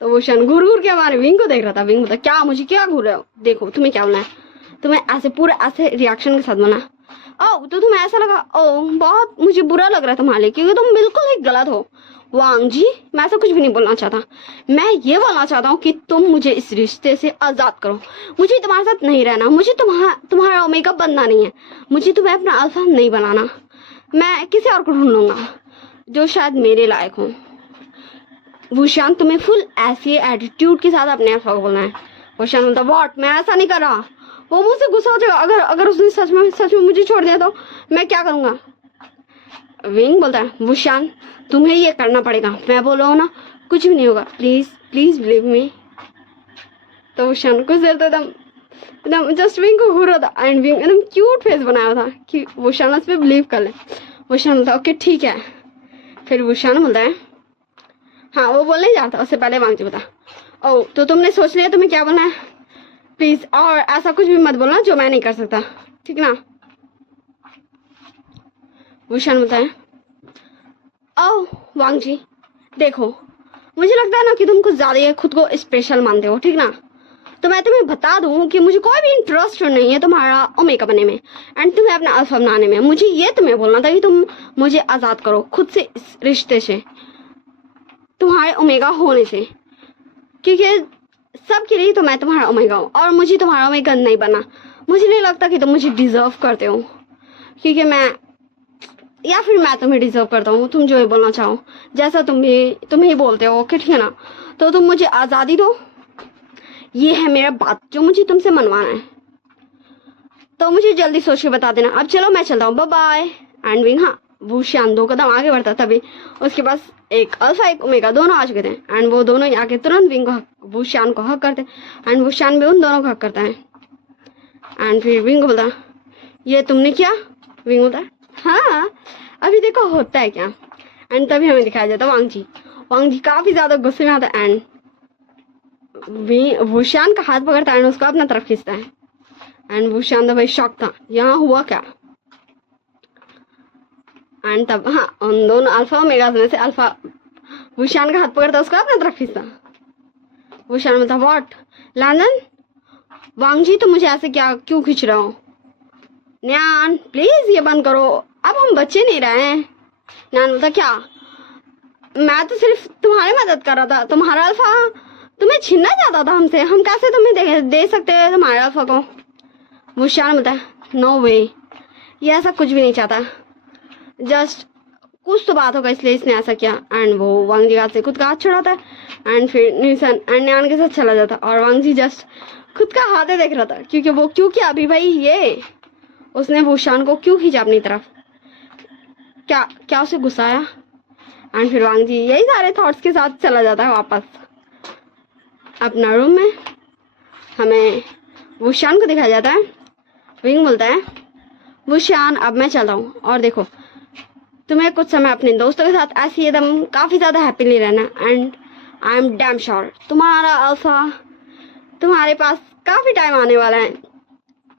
तो वुशियान घूर घूर के हमारे विंग को देख रहा था। विंग बोलता, क्या मुझे क्या घूर रहे हो, देखो तुम्हें क्या बोलना है, तुम्हें ऐसे पूरा ऐसे रिएक्शन के साथ बोलना। ओ तो तुम्हें ऐसा लगा, ओ बहुत मुझे बुरा लग रहा है तुम्हारे लिए, क्योंकि तुम बिल्कुल ही गलत हो। वांगजी मैं ऐसा कुछ भी नहीं बोलना चाहता, मैं ये बोलना चाहता हूँ कि तुम मुझे इस रिश्ते से आज़ाद करो, मुझे तुम्हारे साथ नहीं रहना, मुझे तुम्हारा ओमेगा बनना नहीं है, मुझे तुम्हें अपना अल्फा नहीं बनाना, मैं किसी और को ढूंढ लूंगा जो शायद मेरे लायक हो। वुशियान तुम्हें फुल ऐसी एटीट्यूड के साथ अपने अल्फा को बोलना है। वुशियान बोलता, व्हाट, मैं ऐसा नहीं कर रहा, वो मुझसे गुस्सा हो जाएगा, अगर उसने सच में मुझे छोड़ दिया तो मैं क्या करूँगा। विंग बोलता है, वुशियान तुम्हें ये करना पड़ेगा, मैं बोल रहा हूँ ना, कुछ भी नहीं होगा, प्लीज बिलीव मी। तो वुशियान कुछ देर तो एकदम जस्ट विंग को घूर रहा था एंड विंग एकदम क्यूट फेस बनाया था कि वुशियान उस पर बिलीव कर ले। वुशियान बोलता, ओके ठीक है। फिर वुशियान बोलता है, हाँ वो बोलने जाता, उससे पहले वांगजी बता, ओ तो तुमने सोच लिया तुम्हें क्या बोलना है, प्लीज और ऐसा कुछ भी मत बोलना जो मैं नहीं कर सकता, ठीक ना। भूषण बोलता है ओ वांग जी देखो, मुझे लगता है ना कि तुम कुछ ज्यादा ही खुद को स्पेशल मानते हो, ठीक ना। तो मैं तुम्हें बता दूं कि मुझे कोई भी इंटरेस्ट नहीं है तुम्हारा ओमेगा बनने में एंड तुम्हें अपना अल्फा बनाने में। मुझे ये तुम्हें बोलना था कि तुम मुझे आजाद करो खुद से, इस रिश्ते से, तुम्हारे ओमेगा होने से, क्योंकि सबके लिए तो मैं तुम्हारा ओमेगा हूँ और मुझे तुम्हारा ओमेगा नहीं बना। मुझे नहीं लगता कि तुम मुझे डिजर्व करते हो, क्योंकि मैं, या फिर मैं तुम्हें डिजर्व करता हूँ। तुम जो ये बोलना चाहो, जैसा तुम ही बोलते हो, ओके ठीक है ना। तो तुम मुझे आज़ादी दो, ये है मेरा बात जो मुझे तुमसे मनवाना है। तो मुझे जल्दी सोच के बता देना। अब चलो मैं चलता हूँ, बाय बाय। एंड विंग, हाँ, भूषण 2 कदम आगे बढ़ता, तभी उसके पास एक अल्फा एक ओमेगा दोनों आ चुके थे एंड वो दोनों आके तुरंत विंग को, भूषण को हक करते एंड भूषण भी उन दोनों को हक करता है। एंड फिर विंग बोलता ये तुमने किया। विंग बोलता हाँ, अभी देखो होता है क्या। एंड तभी हमें दिखाया जाता वांग जी काफी ज्यादा गुस्से में आता है एंड भूषण का हाथ पकड़ता है एंड उसको अपना तरफ खींचता है। एंड भूषण तो भाई शॉक था, यहाँ हुआ क्या। एंड तब हाँ, उन दोनों अल्फा ओमेगा में से अल्फा भूषण का हाथ पकड़ता, उसको अपना तरफ खींचता। भूषण में था व्हाट लैंडन, वांग जी तो मुझे ऐसे क्या क्यों खींच रहा हो। न्यान प्लीज ये बंद करो, अब हम बच्चे नहीं रहे हैं। न्यान बोलता क्या, मैं तो सिर्फ तुम्हारी मदद कर रहा था, तुम्हारा अल्फा तुम्हें छीनना चाहता था हमसे, हम कैसे तुम्हें दे सकते हैं तुम्हारे अल्फा को। भूषण बोलता नो वे, ये ऐसा कुछ भी नहीं चाहता, जस्ट कुछ तो बात होगा इसलिए इसने ऐसा किया। एंड वो वांग जी का हाथ से खुद का हाथ छुड़ाता है एंड फिर निशन एंड न्यान के साथ चला जाता और वांग जी जस्ट खुद का हाथ ही देख रहा था, क्योंकि वो क्यों किया अभी भाई, ये उसने भूषण को क्यों खींचा अपनी तरफ, क्या उसे गुस्सा आया। एंड फिर वांग जी यही सारे थॉट्स के साथ चला जाता है वापस अपना रूम में। हमें भूषण को दिखाया जाता है। विंग बोलता है भूषण अब मैं चलता हूँ और देखो तुम्हें कुछ समय अपने दोस्तों के साथ ऐसे एकदम काफी ज्यादा हैप्पीली रहना and I am damn sure तुम्हारा अल्फा तुम्हारे पास काफी टाइम आने वाला है,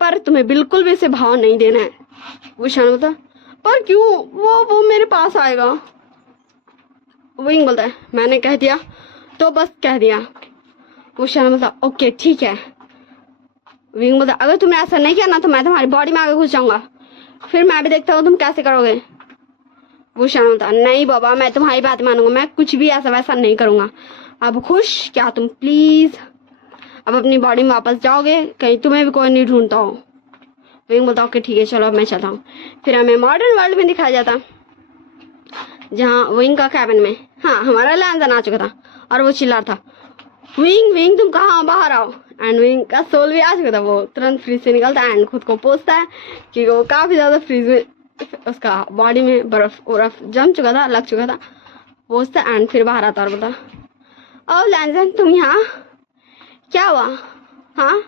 पर तुम्हें बिल्कुल भी इसे भाव नहीं देना है। भूषण बोलता पर क्यों, वो मेरे पास आएगा। विंग बोलता है मैंने कह दिया तो बस कह दिया। भूषण बोलता ओके ठीक है। विंग बोलता अगर तुमने ऐसा नहीं किया ना तो मैं तुम्हारी बॉडी में आगे घुस जाऊंगा, फिर मैं भी देखता हूँ तुम कैसे करोगे। भूषण बोलता नहीं बाबा, मैं तुम्हारी बात मानूंगा, मैं कुछ भी ऐसा वैसा नहीं करूंगा। अब खुश क्या तुम, प्लीज अब अपनी बॉडी में वापस जाओगे, कहीं तुम्हें भी कोई नहीं ढूंढता हो। विंग बोलता ओके ठीक है चलो अब मैं चलता हूँ। फिर हमें मॉडर्न वर्ल्ड में दिखाया जाता, जहाँ विंग का कैबिन में हाँ हमारा लैंडन आ चुका था और वो चिल्ला था विंग तुम कहाँ, बाहर आओ। एंड विंग का सोल भी आ चुका था, वो तुरंत फ्रीज से निकलता है एंड खुद को पोंछता है कि वो काफी ज्यादा फ्रीज में, उसका बॉडी में बर्फ जम चुका था, लग चुका था, पोंछता एंड फिर बाहर आता और बोलता ओ लैंडन तुम यहाँ, क्या हुआ। हाँ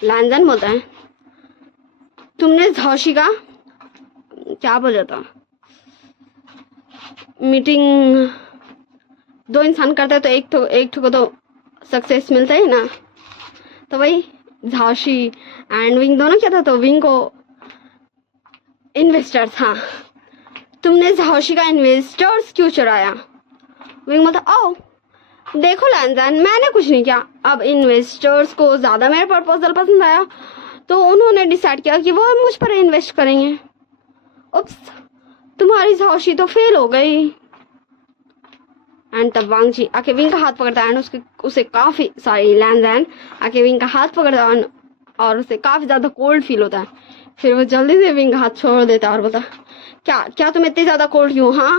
लैंडन बोलता है तुमने झांसी का क्या बोला था, मीटिंग 2 इंसान करते हैं तो एक को तो सक्सेस मिलता है ना, तो वही झांसी एंड विंग दोनों क्या था, तो विंग को इन्वेस्टर्स, हाँ तुमने झांसी का इन्वेस्टर्स क्यों चुराया। विंग बोलता ओ देखो लैंडन मैंने कुछ नहीं किया, अब इन्वेस्टर्स को ज्यादा मेरा प्रपोजल पसंद आया तो उन्होंने डिसाइड किया कि वो मुझ पर इन्वेस्ट करेंगे। उप्स तुम्हारी झांसी तो फेल हो गई। एंड तब वांग जी आके विंग का हाथ पकड़ता है एंड उसे काफी सारी लैंडन आके विंग का हाथ पकड़ता है और उसे काफी ज्यादा कोल्ड फील होता है। फिर वो जल्दी से विंग का हाथ छोड़ देता है और बोलता क्या तुम इतनी ज्यादा कोल्ड क्यों। हाँ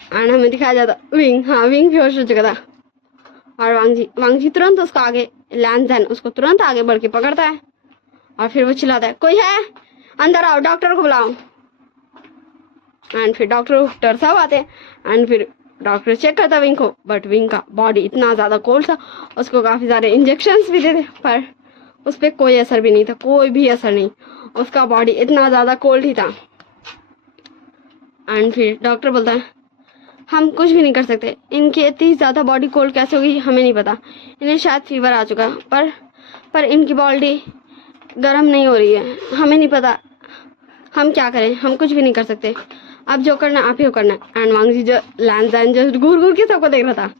एंड हमें दिखाया जाता विंग बेहोश हो चुका था और वांग जी तुरंत उसको आगे लैंडन उसको तुरंत आगे बढ़ के पकड़ता है और फिर वो चिल्लाता है कोई है अंदर आओ, डॉक्टर को बुलाओ। एंड फिर डॉक्टर सब आते हैं एंड फिर डॉक्टर चेक करता विंग को, बट विंग का बॉडी इतना ज्यादा कोल्ड था, उसको काफी सारे इंजेक्शंस भी देते पर उस पर कोई असर भी नहीं था, कोई भी असर नहीं, उसका बॉडी इतना ज्यादा कोल्ड ही था। एंड फिर डॉक्टर बोलता है हम कुछ भी नहीं कर सकते, इनकी इतनी ज्यादा बॉडी कोल्ड कैसे होगी हमें नहीं पता, इन्हें शायद फीवर आ चुका, पर इनकी बॉडी गर्म नहीं हो रही है, हमें नहीं पता हम क्या करें, हम कुछ भी नहीं कर सकते, अब जो करना आप ही करना। एंड वांग जी जो लैंजन जस्ट घूर घूर के सबको देख रहा था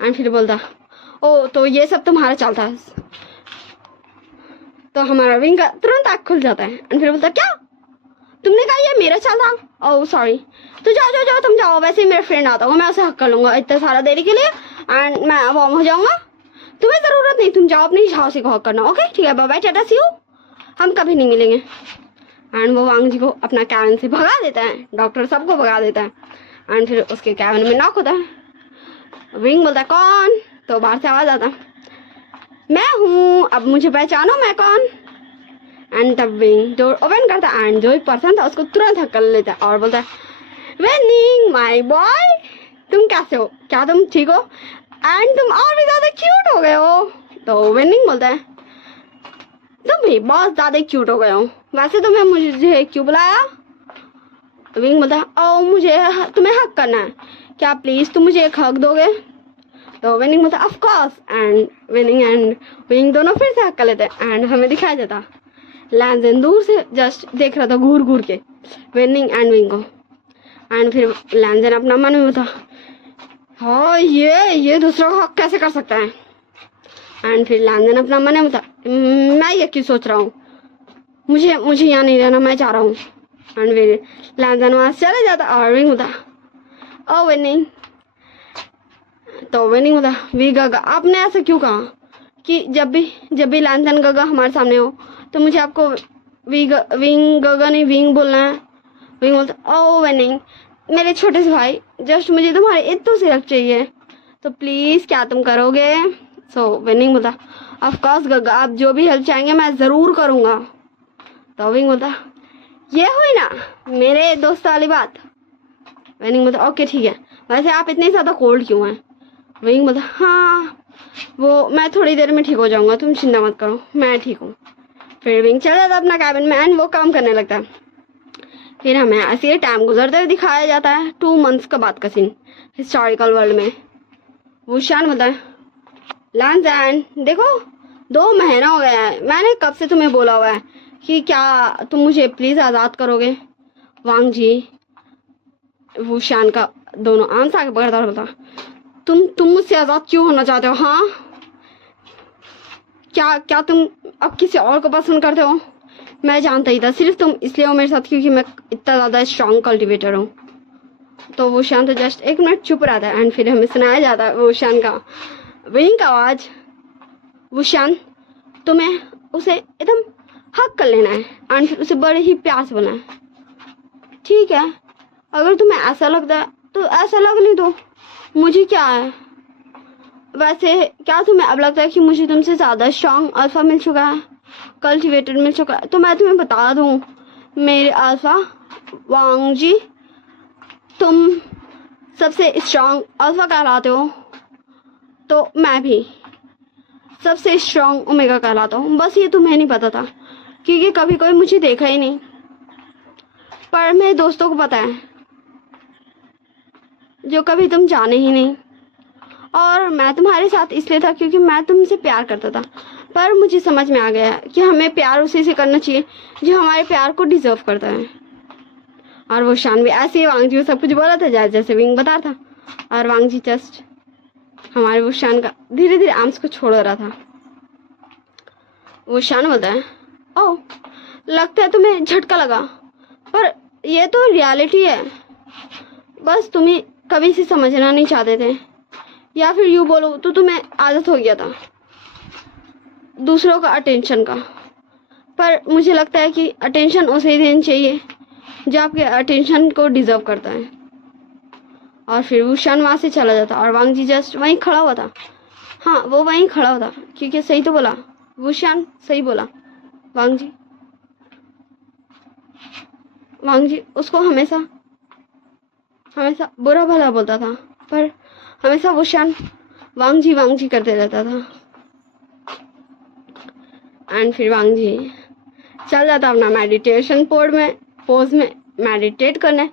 एंड फिर बोलता ओ तो ये सब तुम्हारा चाल था। तो हमारा विंग का तुरंत आँख खुल जाता है एंड फिर बोलता क्या तुमने कहा ये मेरा चाल था, ओह सॉरी, तो जाओ जाओ जाओ तुम जाओ, वैसे ही मेरा फ्रेंड आता होगा, मैं उसे हक कर लूंगा इतना सारा देरी के लिए एंड मैं वार्म हो जाऊंगा, तुम्हें ज़रूरत नहीं, तुम जाओ अपनी झांसी को हक करना, ओके ठीक है, bye bye tata see you, हम कभी नहीं मिलेंगे। एंड वो वांग जी को अपना कैबिन से भगा देता है, डॉक्टर सबको भगा देता है एंड फिर उसके कैबिन में नॉक होता है। विंग बोलता है कौन, तो बाहर से आवाज़ आता है मैं हूँ, अब मुझे पहचानो मैं कौन। एंड तब विंग डोर ओपन करता है एंड जो एक पर्सन था उसको तुरंत हक कर लेता है और बोलता है वेनिंग माय बॉय, तुम कैसे हो, क्या तुम ठीक हो, एंड तुम और भी ज़्यादा क्यूट हो गए हो। तो वेनिंग बोलता है तुम भी बहुत ज़्यादा क्यूट हो गए हो, वैसे तुम्हें मुझे क्यों बुलाया। तो विंग बोलता है ओ मुझे तुम्हें हक करना है, क्या प्लीज़ तुम मुझे एक हक दोगे। तो विनिंग बोलता है of course and winning and wing दोनों फिर से हक कर लेते हैं एंड हमें दिखाया जाता लैंजन दूर से जस्ट देख रहा था घूर घूर के विनिंग एंड विंग को एंड फिर लैंजन अपना मन में बोलता हाँ ये दूसरों को हक कैसे कर सकता है। एंड फिर लैंजन अपना मन में बोलता मैं ये क्यों सोच रहा हूँ, मुझे यहाँ नहीं रहना, मैं जा रहा हूँ। एंड फिर लैंजन वहाँ से चले जाता और विंग होता ओ विनिंग, तो विनिंग होता वी गगा आपने ऐसा क्यों कहा कि जब भी लैंजन गगा हमारे सामने हो तो मुझे आपको विंग गगा नहीं विंग बोलना है। विंग बोलता ओ विनिंग मेरे छोटे से भाई, जस्ट मुझे तुम्हारे इतना सी हेल्प चाहिए, तो प्लीज़ क्या तुम करोगे। सो विनिंग बोलता ऑफ कोर्स गगा, आप जो भी हेल्प चाहेंगे मैं ज़रूर करूँगा। तो विंग बोलता ये हुई ना मेरे दोस्त वाली बात। विनिंग बोलता ओके ठीक है, वैसे आप इतने ज़्यादा कोल्ड क्यों हैं। विंग बोलता हाँ वो मैं थोड़ी देर में ठीक हो जाऊँगा, तुम चिंता मत करो, मैं ठीक हूँ। फिर विंग चला जाता अपना कैबिन में एंड वो काम करने लगता है। फिर हमें ऐसे टाइम गुजरते हुए दिखाया जाता है 2 months का बाद का सीन हिस्टोरिकल वर्ल्ड में। वो शान बोलता है लैंजन देखो 2 महीना हो गया है, मैंने कब से तुम्हें बोला हुआ है कि क्या तुम मुझे प्लीज़ आज़ाद करोगे। वांग जी वो शान का दोनों आंसर आके पकड़ता और बोलता तुम मुझसे आज़ाद क्यों होना चाहते हो, हाँ क्या तुम अब किसी और को पसंद करते हो। मैं जानता ही था, सिर्फ तुम इसलिए हो मेरे साथ क्योंकि मैं इतना ज़्यादा स्ट्रॉन्ग कल्टिवेटर हूँ। तो वो शान तो जस्ट 1 मिनट चुप रहा था एंड फिर हमें सुनाया जाता है वो शान का विंग का आवाज़ वो शान तुम्हें उसे एकदम हक कर लेना है एंड फिर उसे बड़े ही प्यार से बोलना है ठीक है, अगर तुम्हें ऐसा लगता है तो ऐसा लगने दो, मुझे क्या है। वैसे क्या तुम्हें अब लगता है कि मुझे तुमसे ज़्यादा स्ट्रॉन्ग अल्फा मिल चुका है, कल्टिवेटर मिल चुका है। तो मैं तुम्हें बता दूँ मेरे अल्फा वांग जी, तुम सबसे स्ट्रॉन्ग अल्फा कहलाते हो, तो मैं भी सबसे स्ट्रॉन्ग ओमेगा कहलाता हूँ। बस ये तुम्हें नहीं पता था क्योंकि कभी कोई मुझे देखा ही नहीं, पर मेरे दोस्तों को पता है जो कभी तुम जाने ही नहीं। और मैं तुम्हारे साथ इसलिए था क्योंकि मैं तुमसे प्यार करता था, पर मुझे समझ में आ गया कि हमें प्यार उसी से करना चाहिए जो हमारे प्यार को डिजर्व करता है। और वो शान भी ऐसे ही वांग जी को सब कुछ बोला था जैसे विंग बता था और वांग जी जस्ट हमारे वो शान का धीरे धीरे आर्म्स को छोड़ रहा था। वो शान बोलता है ओह लगता है तुम्हें झटका लगा, पर ये तो रियलिटी है, बस तुम्हें कभी से समझना नहीं चाहते थे, या फिर यूँ बोलो तो तुम्हें आदत हो गया था दूसरों का अटेंशन का। पर मुझे लगता है कि अटेंशन उसे देना चाहिए जो आपके अटेंशन को डिजर्व करता है। और फिर वो शान वहाँ से चला जाता और वांग जी जस्ट वहीं खड़ा हुआ था। हाँ वो वहीं खड़ा हुआ था क्योंकि सही तो बोला वो शान, सही बोला वांग जी उसको हमेशा बुरा भला बोलता था, पर हमेशा वो शान वांग जी करते रहता था। एंड फिर वांग जी चल जाता अपना मेडिटेशन पोज में मेडिटेट करने,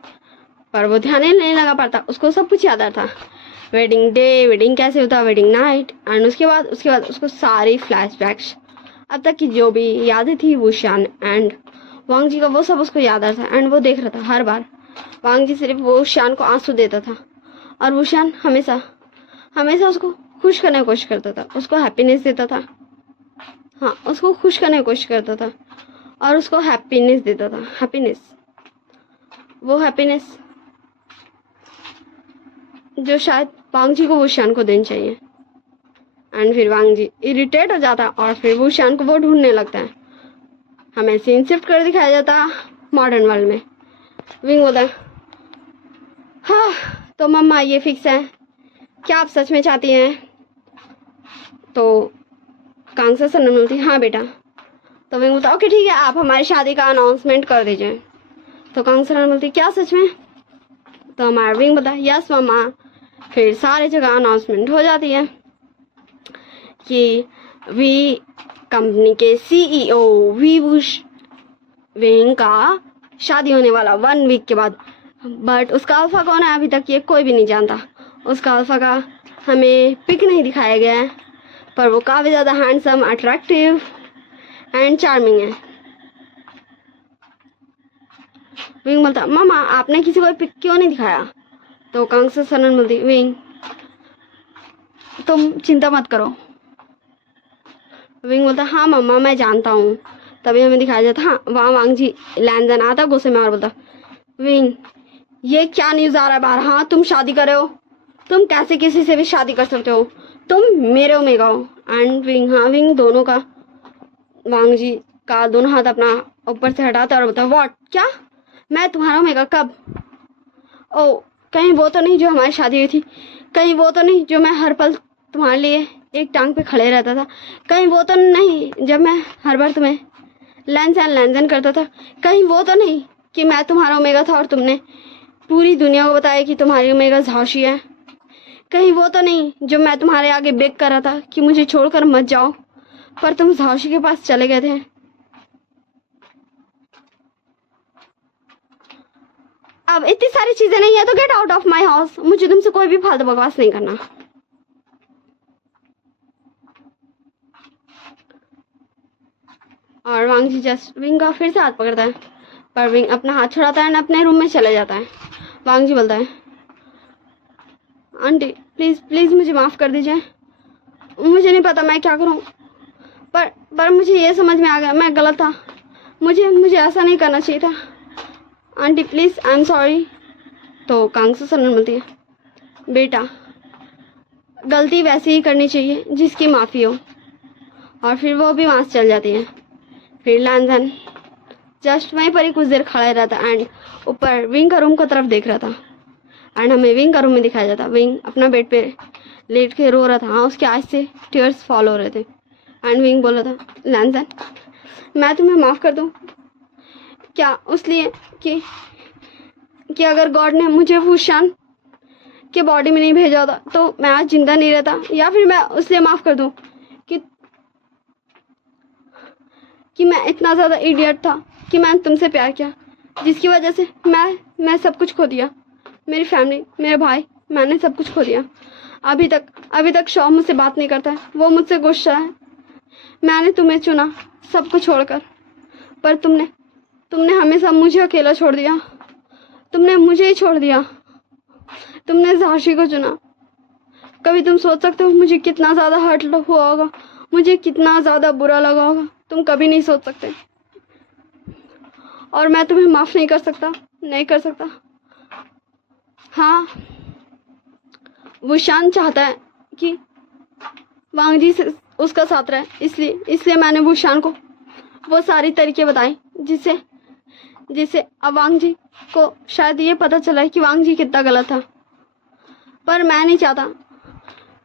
पर वो ध्यान ही नहीं लगा पाता, उसको सब कुछ याद आता। वेडिंग डे, वेडिंग कैसे होता, वेडिंग नाइट, एंड उसके बाद उसको सारी फ्लैशबैक्स अब तक की जो भी यादें थी वुशियान एंड वांग जी का, वो सब उसको याद आ रहा था। एंड वो देख रहा था हर बार वांग जी सिर्फ वुशियान को आंसू देता था, और वुशियान हमेशा हमेशा उसको खुश करने की कोशिश करता था, उसको हैप्पीनेस देता था। हाँ, उसको खुश करने की कोशिश करता था और उसको हैप्पीनेस देता था। हैप्पीनेस, वो हैप्पीनेस जो शायद वांग जी को वुशियान को देनी चाहिए। एंड फिर वांग जी इरिटेट हो जाता है और फिर वुशियान को वो ढूंढने लगता है। हमें सीन शिफ्ट कर दिखाया जाता मॉडर्न वर्ल्ड में। विंग बोलता है, हाँ तो मम्मा ये फिक्स है, क्या आप सच में चाहती हैं? तो कांगसा सनम बोलती, हाँ बेटा। तो विंग बोलता, ओके ठीक है, आप हमारी शादी का अनाउंसमेंट कर दीजिए। तो कांगसा सनम बोलती, क्या सच में? तो हमारा विंग बोलता, यस मम्मा। फिर सारे जगह अनाउंसमेंट हो जाती है कि वी कंपनी के सीईओ वी बुश विंग का शादी होने वाला 1 वीक के बाद। बट उसका अल्फा कौन है अभी तक ये कोई भी नहीं जानता। उसका अल्फा का हमें पिक नहीं दिखाया गया है, पर वो काफ़ी ज़्यादा हैंडसम, अट्रैक्टिव एंड चार्मिंग है। विंग बोलता, मामा आपने किसी को पिक क्यों नहीं दिखाया? तो कांगसा सनन बोलती, विंग तुम चिंता मत करो। विंग बोलता, हाँ मम्मा मैं जानता हूँ। तभी हमें दिखाया जाता, हाँ वहाँ वांग जी लैंजन आता गुस्से में और बोलता, विंग ये क्या न्यूज़ आ रहा है बाहर? हाँ तुम शादी कर रहे हो, तुम कैसे किसी से भी शादी कर सकते हो? तुम मेरे ओमेगा हो। एंड विंग, हाँ विंग दोनों का, वांग जी का दोनों हाथ अपना ऊपर से हटाता और बोलता, व्हाट? क्या? मैं तुम्हारा ओमेगा कब? ओ कहीं वो तो नहीं जो हमारी शादी हुई थी? कहीं वो तो नहीं जो मैं हर पल तुम्हारे लिए एक टांग पे खड़े रहता था? कहीं वो तो नहीं जब मैं हर बार तुम्हें लैंजन करता था? कहीं वो तो नहीं कि मैं तुम्हारा ओमेगा था और तुमने पूरी दुनिया को बताया कि तुम्हारी ओमेगा झांसी है? कहीं वो तो नहीं जो मैं तुम्हारे आगे बेग कर रहा था कि मुझे छोड़कर मत जाओ, पर तुम झांसी के पास चले गए थे? अब इतनी सारी चीजें नहीं है तो get out of my house. मुझे तुमसे कोई भी फालतू बकवास नहीं करना। और वांग जी जस्ट विंग का फिर से हाथ पकड़ता है, पर विंग अपना हाथ छुड़ाता है और अपने रूम में चले जाता है। वांग जी बोलता है, आंटी प्लीज प्लीज मुझे माफ कर दीजिए, मुझे नहीं पता मैं क्या करूं, पर मुझे ये समझ में आ गया मैं गलत था, मुझे ऐसा नहीं करना चाहिए था। Aunty please I am sorry. तो कांगसू सनन बोलती है, बेटा गलती वैसे ही करनी चाहिए जिसकी माफ़ी हो। और फिर वो भी वहाँ से चल जाती है। फिर लैंजन जस्ट वहीं पर ही कुछ देर खड़ा रहता एंड ऊपर विंग का रूम को तरफ देख रहा था। एंड हमें विंग का रूम में दिखाया जाता, विंग अपना बेड पे लेट के रो रहा था। हाँ उसके आँख से टीयर्स फॉल हो रहे थे। एंड विंग बोल रहा था, लैंजन मैं तुम्हें माफ़ कर दूँ क्या? उसलिए कि अगर गॉड ने मुझे वुशियान के बॉडी में नहीं भेजा होता तो मैं आज जिंदा नहीं रहता, या फिर मैं उसलिए माफ़ कर दूँ कि मैं इतना ज़्यादा इडियट था कि मैंने तुमसे प्यार किया, जिसकी वजह से मैं सब कुछ खो दिया, मेरी फैमिली, मेरे भाई, मैंने सब कुछ खो दिया। अभी तक शॉ मुझसे बात नहीं करता है, वो मुझसे गुस्सा है। मैंने तुम्हें चुना सब कुछ छोड़कर, पर तुमने हमेशा मुझे अकेला छोड़ दिया, तुमने मुझे ही छोड़ दिया, तुमने झांसी को चुना। कभी तुम सोच सकते हो मुझे कितना ज़्यादा हर्ट हुआ होगा, मुझे कितना ज़्यादा बुरा लगा होगा? तुम कभी नहीं सोच सकते। और मैं तुम्हें माफ़ नहीं कर सकता। हाँ वुशियान चाहता है कि वांग जी से उसका साथ रहे, इसलिए मैंने वुशियान को वो सारी तरीके बताए जिससे अब वांग जी को शायद ये पता चला है कि वांग जी कितना गलत था। पर मैं नहीं चाहता,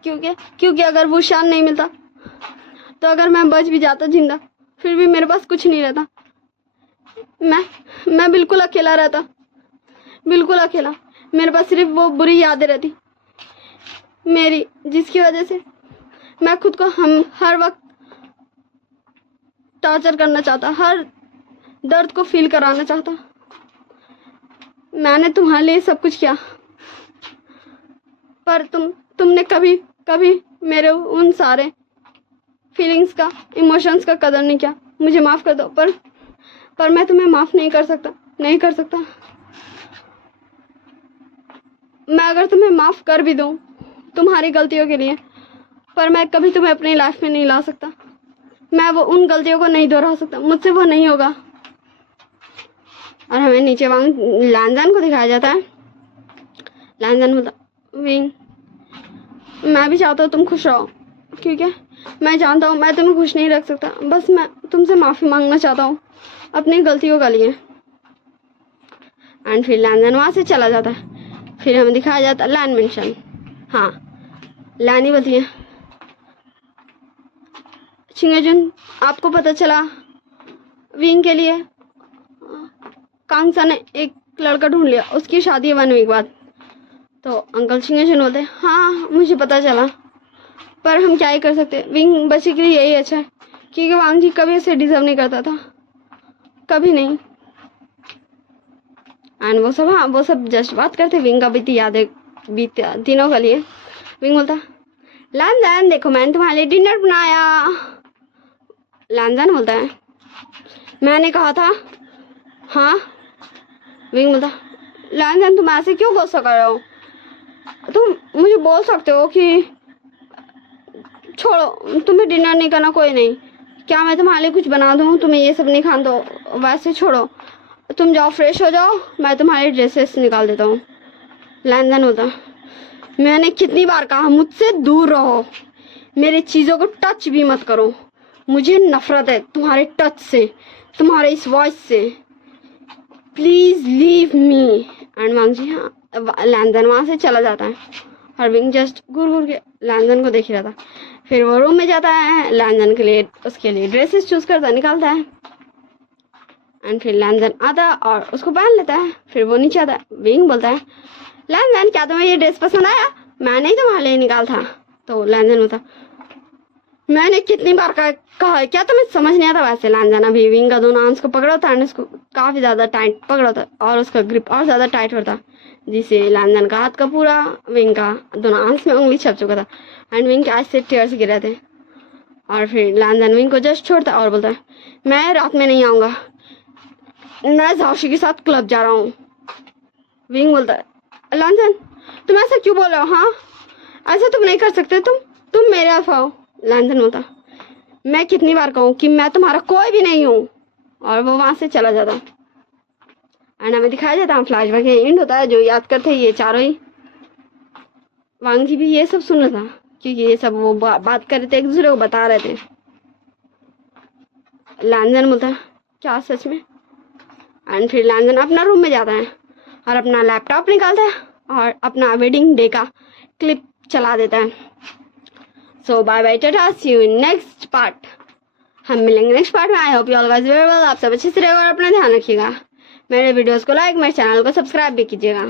क्योंकि अगर वुशियान नहीं मिलता तो अगर मैं बच भी जाता जिंदा, फिर भी मेरे पास कुछ नहीं रहता। मैं बिल्कुल अकेला रहता, बिल्कुल अकेला। मेरे पास सिर्फ वो बुरी यादें रहती मेरी, जिसकी वजह से मैं खुद को हर वक्त टॉर्चर करना चाहता, हर दर्द को फील कराना चाहता। मैंने तुम्हारे लिए सब कुछ किया, पर तुमने कभी मेरे उन सारे फीलिंग्स का, इमोशंस का कदर नहीं किया, मुझे माफ़ कर दो। पर मैं तुम्हें माफ़ नहीं कर सकता, नहीं कर सकता। मैं अगर तुम्हें माफ़ कर भी दूँ तुम्हारी गलतियों के लिए, पर मैं कभी तुम्हें अपनी लाइफ में नहीं ला सकता। मैं वो उन गलतियों को नहीं दोहरा सकता, मुझसे वो नहीं होगा। और हमें नीचे वांग लानजान को दिखाया जाता है। लानजान बोलता, विंग मैं भी चाहता हूँ तुम खुश रहो, क्योंकि मैं जानता हूँ मैं तुम्हें खुश नहीं रख सकता। बस मैं तुमसे माफ़ी मांगना चाहता हूँ अपनी गलतियों का लिए। एंड फिर लानजान वहाँ से चला जाता है। फिर हमें दिखाया जाता है लैन मेंशन। हाँ, लानी बोलती है, चिंगेजुन आपको पता चला विंग के लिए कांगसा ने एक लड़का ढूंढ लिया, उसकी शादी है 1 वीक बाद। तो अंकल चिंगेजुन बोलते हैं, हाँ मुझे पता चला, पर हम क्या ही कर सकते। विंग बच्चे के लिए यही अच्छा है, क्योंकि वांग जी कभी उसे डिजर्व नहीं करता था, कभी नहीं। एंड वो सब, हाँ वो सब जस्ट बात करते विंग का बीती यादें, बीत दिनों के लिए। विंग बोलता, लानजान देखो मैंने तुम्हारे लिए डिनर बनाया। लानजान बोलता है, मैंने कहा था। हाँ, विंग बोलता, लानजान तुम ऐसे क्यों गुस्सा कर रहे हो? तुम मुझे बोल सकते हो कि छोड़ो तुम्हें डिनर नहीं करना, कोई नहीं, क्या मैं तुम्हारे लिए कुछ बना दूँ? तुम्हें ये सब नहीं खाना दो, वैसे छोड़ो, तुम जाओ फ्रेश हो जाओ, मैं तुम्हारे ड्रेसेस निकाल देता हूँ। लानजान बोलता, मैंने कितनी बार कहा मुझसे दूर रहो, मेरी चीज़ों को टच भी मत करो, मुझे नफरत है तुम्हारे टच से, तुम्हारे इस वॉइस से, प्लीज लीव मी। एंड वांग जी, हाँ, लानजान वहाँ से चला जाता है और विंग जस्ट घूर घूर के लानजान को देख ही रहा था। फिर वो रूम में जाता है, लानजान के लिए उसके लिए ड्रेसेस चूज करता निकालता है। एंड फिर लानजान आता है और उसको पहन लेता है। फिर वो नीचे आता है, विंग बोलता है, लानजान क्या तुम्हें ये ड्रेस पसंद आया? मैंने ही तुम्हारे लिए निकाल था। तो लानजान बोलता, मैंने कितनी बार कहा है, क्या तुम्हें समझ नहीं आता? वैसे लानजान अभी विंग का दोनों आर्म्स को पकड़ा होता है, उसको काफी ज्यादा टाइट पकड़ा होता है और उसका ग्रिप और ज्यादा टाइट होता है, जिससे लानजान का हाथ का पूरा विंग का दोनों आर्म्स में उंगली छप चुका था। एंड विंग के आज से टीयर्स गिर रहे थे। और फिर लानजान विंग को जस्ट छोड़ता और बोलता है, मैं रात में नहीं आऊंगा, मैं झाओशी के साथ क्लब जा रहा हूँ। विंग बोलता है, लानजान तुम ऐसा क्यों बोल रहे हो? हाँ, ऐसा तुम नहीं कर सकते, तुम मेरे अल्फा हो। लानजान बोलता, मैं कितनी बार कहूँ कि मैं तुम्हारा कोई भी नहीं हूँ। और वो वहां से चला जाता। एंड हमें दिखाया जाता है फ्लैशबैक एंड होता है, जो याद करते हैं ये चारों ही। वांग जी भी ये सब सुन रहा था, क्योंकि ये सब वो बात कर रहे थे, एक दूसरे को बता रहे थे। लानजान बोलता है, क्या सच में? एंड फिर लानजान अपना रूम में जाता है और अपना लैपटॉप निकालता है और अपना वेडिंग डे का क्लिप चला देता है। So bye bye, tata, see you in next part. हम मिलेंगे नेक्स्ट पार्ट में। I hope you all guys very well. आप सब अच्छे से रहेगा और अपना ध्यान रखिएगा। मेरे वीडियोस को लाइक, मेरे चैनल को सब्सक्राइब भी कीजिएगा।